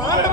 பாண்ட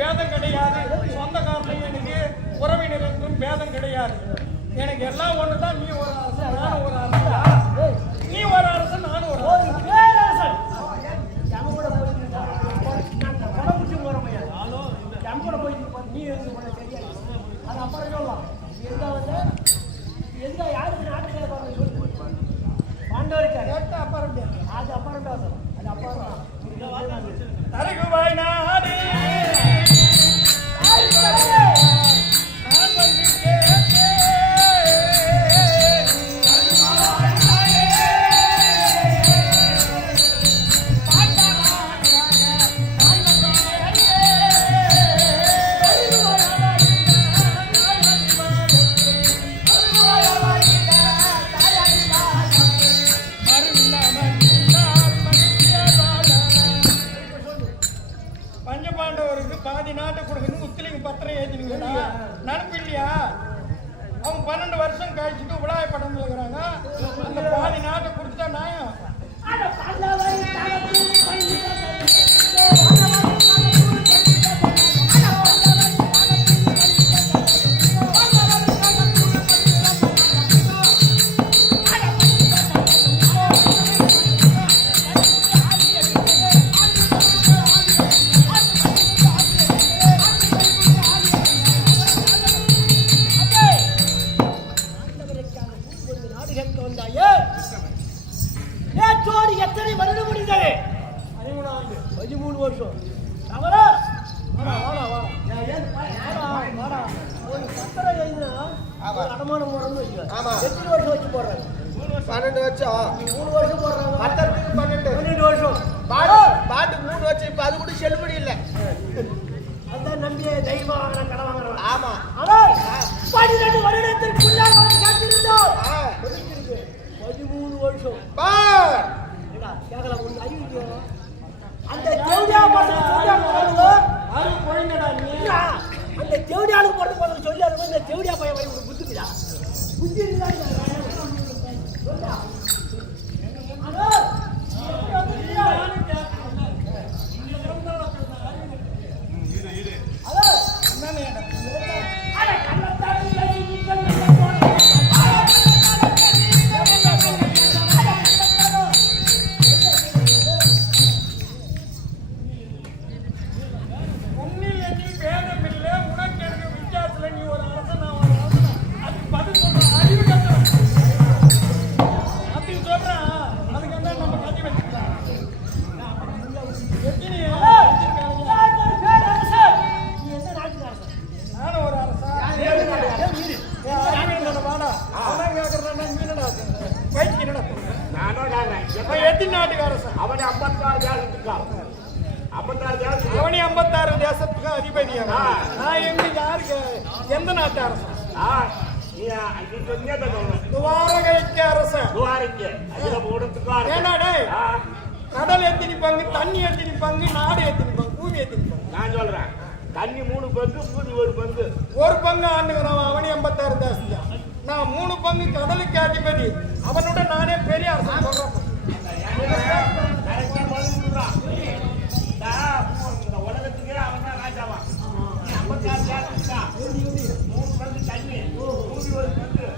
பேதம் கிடையாது. சொந்தக்காரர்கள் எனக்கு உறவினர் என்றும் பேதம் கிடையாது. எனக்கு எல்லாம் தான் நீ ஒரு அரசு நானும் ஒரு அரசு நீ ஒரு அரசு அடமானம் போடுறோம்னு வச்சுக்கோ. ஆமா. எத்தனை வருஷம் வச்சு போடுறாங்க? பன்னெண்டு வருஷம் மூணு வருஷம் போடுறாங்க. பத்திரத்துக்கு பன்னெண்டு. பன்னெண்டு வருஷம். பாட்டு பாட்டுக்கு மூணு வருஷம் இப்ப அது கூட செல்லுபடி இல்ல. அதான் நம்பி தைரியமா வாங்குறான் கடை வாங்குறான். ஆமா. ஆனால் பன்னிரண்டு வருடத்திற்குள்ளாக காத்திருந்தோம். பதிமூணு வருஷம். கேட்கலாம் ஒண்ணு அறிவு இல்லையா? அந்த அந்த தேவடியாளுக்கு போட்டு போறது சொல்லி அது இந்த தேவடியா பையன் புத்திக்குதா புத்தி இருந்தா நாடு எத்தினி பங்கு பூமி எத்தினி பங்கு நான் சொல்றேன். தண்ணி மூணு பங்கு பூமி ஒரு பங்கு. ஒரு பங்கு ஆண்டுகிறவன் அவனே எண்பத்தாறு தான் நான் மூணு பங்கு கடலுக்கு அதிபதி அவனோட நானே பெரிய அரசன் சொல்றேன் கரெக்டா பதில் சொல்றான். இந்த இந்த உலகத்துக்கே அவன் தான் ராஜாவா நீ ஐம்பத்தாறு தேசத்துக்கா மூணு பங்கு தண்ணி பூமி ஒரு பங்கு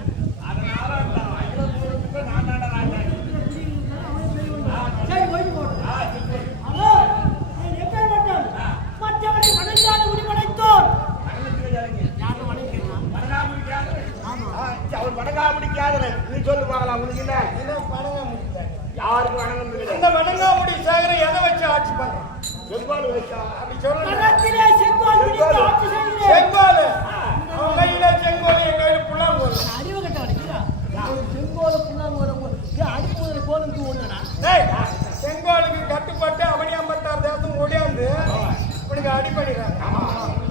அதனால இந்த அகில தூரத்துக்கு நான் தானே ராஜா சரி, போயிட்டு போடு. ஆ, சரி. அதோ, நான் எப்பேற்பட்டவன்? மற்றவனை வணங்காத உரிமடைத்தோன். மரணத்துக்கு இறங்கி. யாரும் வணங்கிக்கிறான்? வணங்காமுடிக்காதவன். ஆ, அவன் வணங்காமுடிக்காதவன். நீ சொல்லு பார்க்கலாம் உனக்கு என்ன? வணங்க முடியல யாருக்கு வணங்கம் இல்லை இந்த வணங்காமுடி சேகரம் எதை வச்சு ஆட்சி பண்றான் செவ்வாழ் வச்சா? அப்படி சொல்லுங்க செங்கோல் செய்கிறேன். செங்கோல் அவன் கையில செங்கோல் என் கையில புல்லாங்கோல் அறிவு கெட்டவன், இருடா. அவன் செங்கோலை புண்ணாங்கோலை போ- ஏய், அடுப்பு முதல்ல கோலம். டேய் செங்கோலுக்கு கட்டுப்பட்டு தேசம் ஓடியாந்து இவனுக்கு அடி பண்ணிடுறாங்க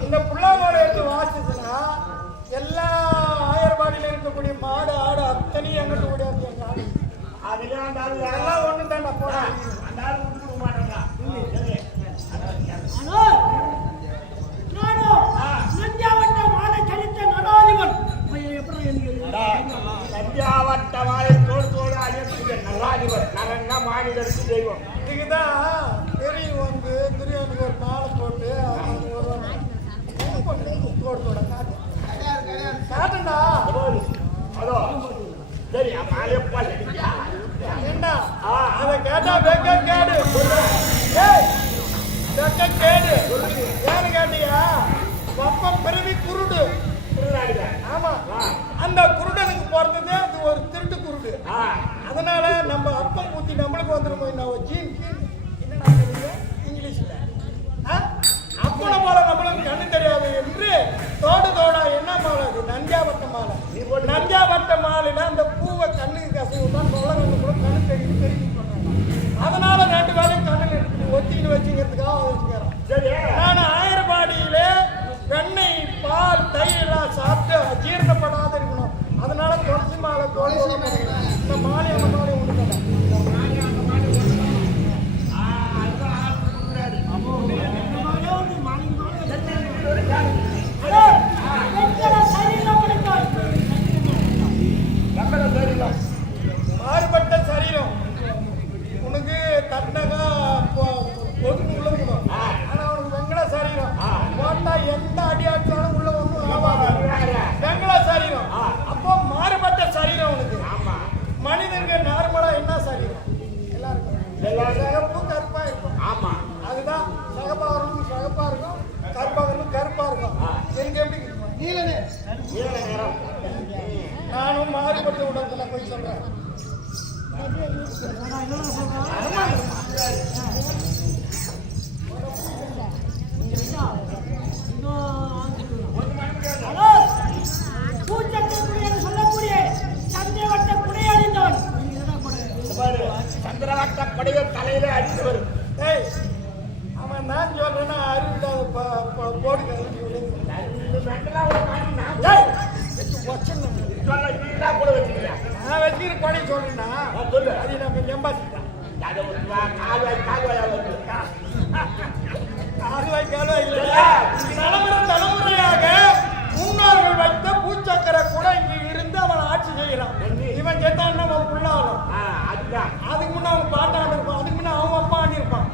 இந்த புல்லாங்கோலை எடுத்து வாசிச்சுன்னா எல்லா தமிழ்நாட்டில் இருக்கக்கூடிய மாடு ஆடு அத்தனையும் எங்கிட்ட கூடியாது அதுல ஒண்ணு தான் போறாங்க அதனால நம்ம அப்பம் ஊத்தி நம்மளுக்கு வந்துருமோ என்ன ஜீன்? இங்கிலீஷ்ல? அப்பனை போல நம்மளுக்கு கண்ணு தெரியாது என்று தோடு தோடா என்ன மாலை அது? நஞ்சாவட்ட மாலை. நஞ்சாவட்ட மாலையில அந்த பூவை கண்ணுக்கு கசவு தான் சொல்ல கூட கண்ணு தெரியும் தெரியும் அதனால ரெண்டு வேலையும் கண்ணில் எடுத்து ஒத்திக்கிட்டு வச்சுக்கிறதுக்காக வச்சுக்கிறோம் சரி நான் ஆயிரபாடியிலே வெண்ணெய் பால் தயிர் எல்லாம் சாப்பிட்டு அஜீரணப்படாத இருக்கணும். அதனால துளசி மாலை துளசி தலையில அடித்து வரும் ஏய் அவன் நான் சொல்றேன்னா அறிவில்லாத போடு மாதிரி நான் வச்சுக்கிற கொடை சொல்றேன்னா சொல்லு. அது நம்ம எம்பாசிட்டேன் கால்வாய் கால்வாயா வந்து கால்வாய் கால்வாய் இல்லையா தலைமுறை தலைமுறையாக முன்னோர்கள் வைத்த பூச்சக்கரை கூட இங்க இருந்து அவன் ஆட்சி செய்யறான் இவன் செத்தான் அதுதான் அதுக்கு முன்ன அவன் பாட்டாண்டு இருப்பான். அதுக்கு முன்ன அவன் அப்பா இருப்பான்.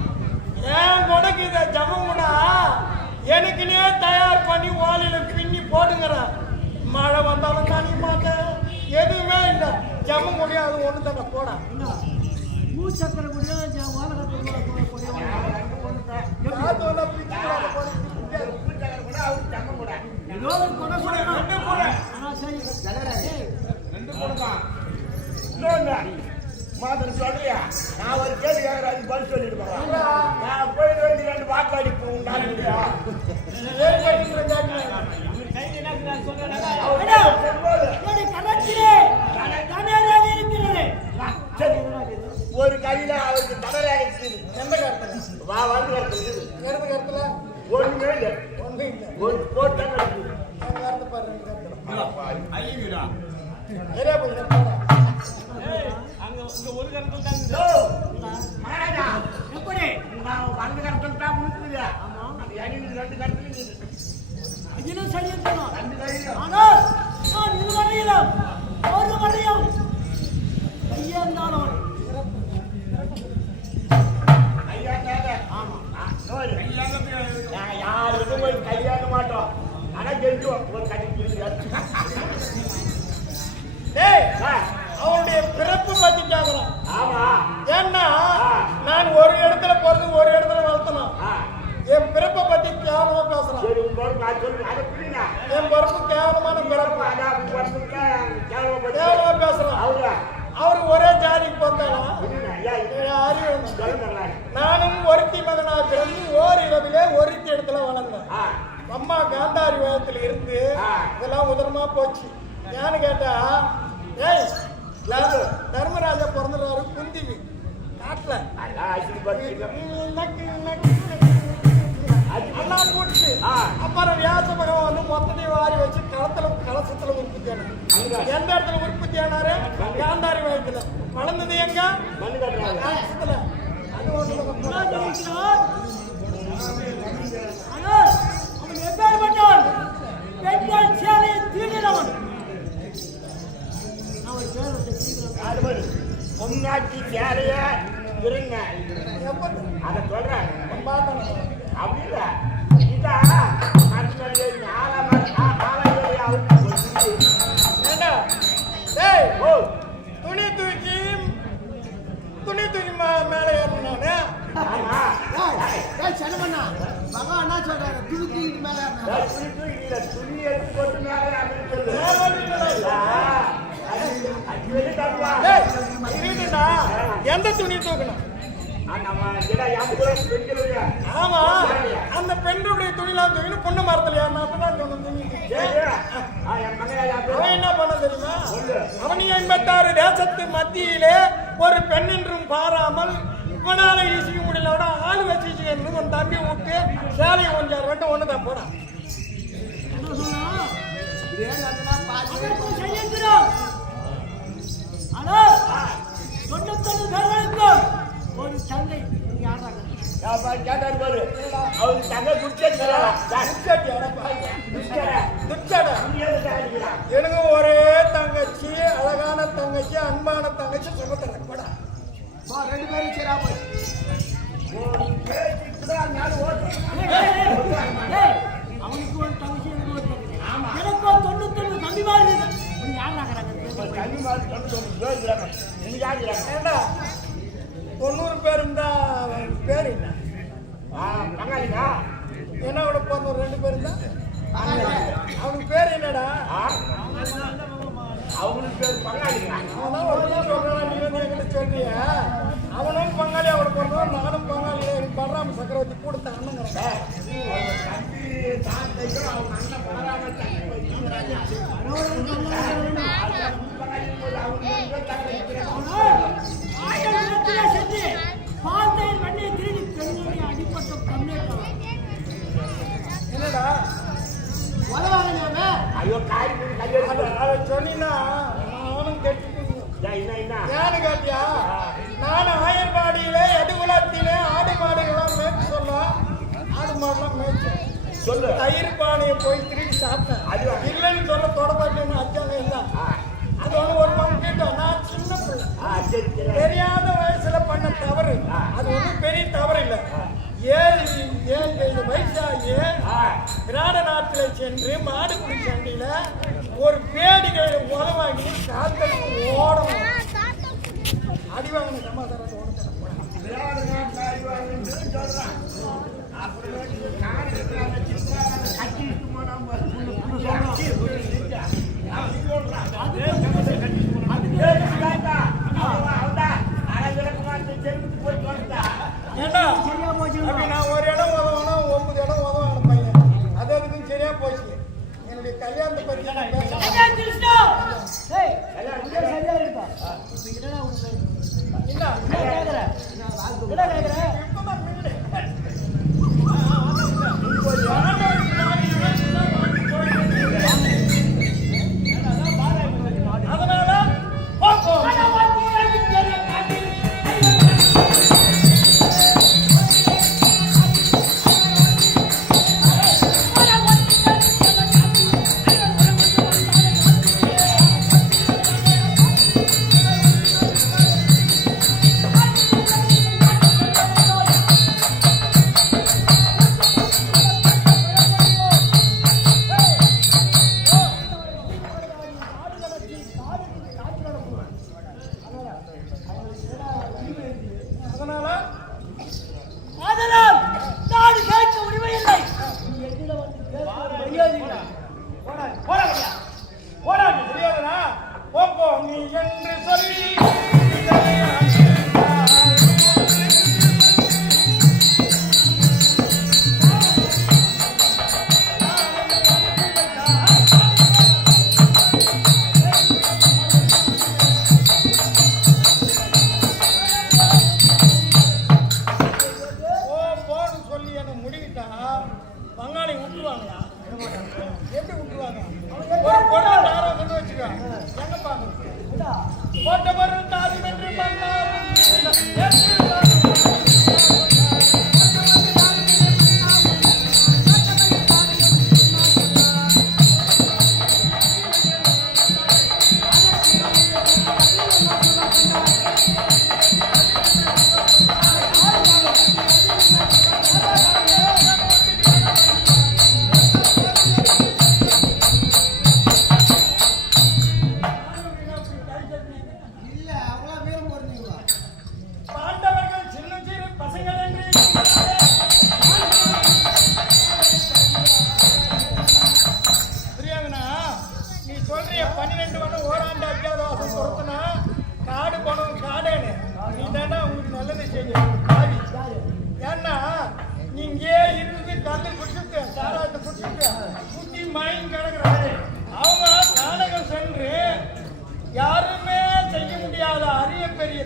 ஏன் கொடைக்கு இதை ஜபமுடா எனக்குனே தயார் பண்ணி ஓலையில பின்னி போடுங்கிறான் மழை வந்தாலும் தனி மாட்டேன். எதுவுமே இல்லை. ஜபம் முடியும் அது ஒன்று தானே போடா. மூச்சக்கர கொடை சொல்லணும் ரெண்டு கூட ரெண்டு கூட தான் மாதிரி சொல்றியா? நான் ஒரு கேள்வி கேட்கறேன் அதுக்கு பதில் சொல்லிடுவேன் நான் போயிட்டு வந்து ரெண்டு வாக்காடி போகும் முடியா ஏன் கேட்கிற கேட்கிறேன். அடா, என்னுடைய கணக்கிலே தனியாக இருக்கிறது சரி ஒரு கையில அவருக்கு தடராக இருக்குது எந்த கருத்துல வா வந்து இருக்குது இடது கருத்துல ஒண்ணுமே இல்லை ஒன்றும் இல்லை ஒரு போட்டம் இருக்குது என் கருத்து பாரு ரெண்டு கருத்துல ஐயா ஏரியா போய் போடா ஓ, மகாராஜா எப்படி நான் வந்து கருத்தில் தான் முடிச்சுது அந்த அணியில் ரெண்டு கருத்துல இருக்குது அதிலும் சரி இருக்கணும் ரெண்டு கையிலும் ஆனால் நான் இதுவரையிலும் ஒரு வரையும் ஐயந்தானவன் ஐயா தாங்க ஆமா சோறு நான் யாருக்கும் போய் கையாட மாட்டோம் ஆனா கெஞ்சுவோம் ஒரு கட்டி டேய் ஆ, அவனுடைய பிறப்பு பத்தி கேக்குறான் ஆமா. ஏன்னா நான் ஒரு இடத்துல பிறந்து ஒரு இடத்துல வளர்த்தணும் என் பிறப்பை பத்தி கேவலமா பேசுறான். என் பிறப்பு கேவலமான பிறப்பு. கேவலமா பேசுறான். அவர் ஒரே ஜாதிக்கு பிறந்தாலும் நானும் ஒருத்தி மகனா பிறந்து ஓர் இரவிலே ஒருத்தி இடத்துல வளர்ந்தேன் ஆ அம்மா காந்தாரி வேகத்துல இருந்து. இதெல்லாம் உதரமா போச்சு ஏன்னு கேட்டா ஏய் தர்மராஜா பிறந்துறாரு குந்திவி காட்டுல. எல்லாம் போட்டு. அப்புறம் வியாச பகவான் வந்து மொத்தத்தையும் வாரி வச்சு களத்துல கலசத்துல உற்பத்தி ஆனாரு எந்த இடத்துல உற்பத்தி ஆனாரு காந்தாரி வயத்துல வளர்ந்தது எங்க மண்ணு கட்டுறாங்க கலசத்துல அது. ஆனால் அவன் எப்பேற்பட்டவன் பெண்கள் சேலையை தீண்டினவன். அவன் சேலத்தை தீண்டினவன் ஆடுபடு. பொன்னாட்டி சேலைய இருங்க. அதை சொல்றேன். அப்படி இல்ல ஆமா. ஏய் என்ன சொல்றாரு துணி துணி எடுத்து போட்டு எந்த துணி தூக்கணும் ஆமா அந்த பெண்ணுடைய துணிலாம் தூக்கிட்டு பொண்ணு மரத்துல ஏறினா அப்பதான் துணி அவன் என்ன பண்ண தெரியுமா அவனி எண்பத்தாறு தேசத்து மத்தியிலே ஒரு பெண் என்றும் பாராமல் இவனால ஈசிக்க முடியல விட ஆள் வச்சு உன் தம்பி விட்டு சேலையை கொஞ்சம் ரெண்டு ஒன்று தான் பேர்களுக்கும் ஒரு அப்பா கேட்டாரு பாரு. அவருக்கு தங்க. அடிக்கிறான் எனக்கு ஒரே தங்கச்சி அழகான தங்கச்சி அன்பான தங்கச்சி சுமத்தர போடா. வா, ரெண்டு பேரும் சரியா போச்சு ஏய், அவனுக்கு ஒரு தங்கச்சி எனக்கு ஒரு எனக்கோ தொண்ணூத்தொன்று தம்பி மாதிரி தொண்ணூறு பேர் இருந்தா பேர் என்ன? என்ன கூட பிறந்த ரெண்டு பேர் இருந்தா? அவனுக்கு பேர் என்னடா? அவங்களுக்கு பேர் பங்காளிங்க. ஒரு நாள் சொல்றான் நீ வந்து என்கிட்ட சொல்றிய? அவனும் பங்காளி அவனை பிறந்தவன் நானும் பங்காளி. எனக்கு பலராம சக்கரவர்த்தி கொடுத்த அண்ணங்கிறேன் அடிப்பட்ட என்னடா? உதவாங்க ஐயோ காய் போய் கையெழுத்து அதை அதை சொன்னீங்கன்னா நானும் கெட்டு என்ன என்ன ஏன்னு கேட்டியா? நான் ஆயர்பாடியில எதுகுலத்திலே ஆடு மாடுகள்லாம் மேய்ச்சு சொல்ல ஆடு மாடுலாம் மேய்ச்சேன். சொல்லு. தயிர் பானையை போய் திருடி சாப்பிட்டேன். அது இல்லைன்னு சொல்ல தொடப்பாட்டுன்னு அச்சாங்க இல்லை. அது ஒன்று ஒரு பங்கு கேட்டோம் நான் சின்ன பிள்ளை. தெரியாத வயசுல பண்ண தவறு. அது ஒன்றும் பெரிய தவறு இல்லை. ஏழு ஏழு வயசாகி கிராட நாட்டில் சென்று மாடுபிடி சண்டையில ஒரு பேடிகையில உதவாங்கி காத்தலுக்கு ஓடணும் அடி வாங்கின சமாதானம் ஓடுறேன்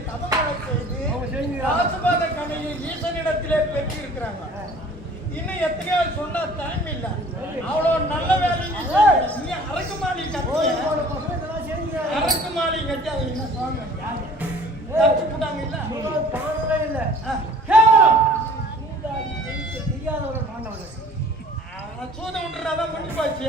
தபங்களை செய்து ராசுபாத கணையை ஈசனிடத்திலே பெற்று இருக்கிறாங்க இன்னும் எத்தனையோ சொன்னா டைம் இல்ல. அவ்வளவு நல்ல வேலை நீ அரக்கு மாலி செஞ்சுக்கிறாங்க அரக்கு மாலி கட்டி அதை என்ன சுவாமி தச்சு போட்டாங்க இல்ல பாடலே இல்ல. தெரியாதவர்கள் பாண்டவர்கள் சூத விட்டுறாதான் முடிஞ்சு போச்சு?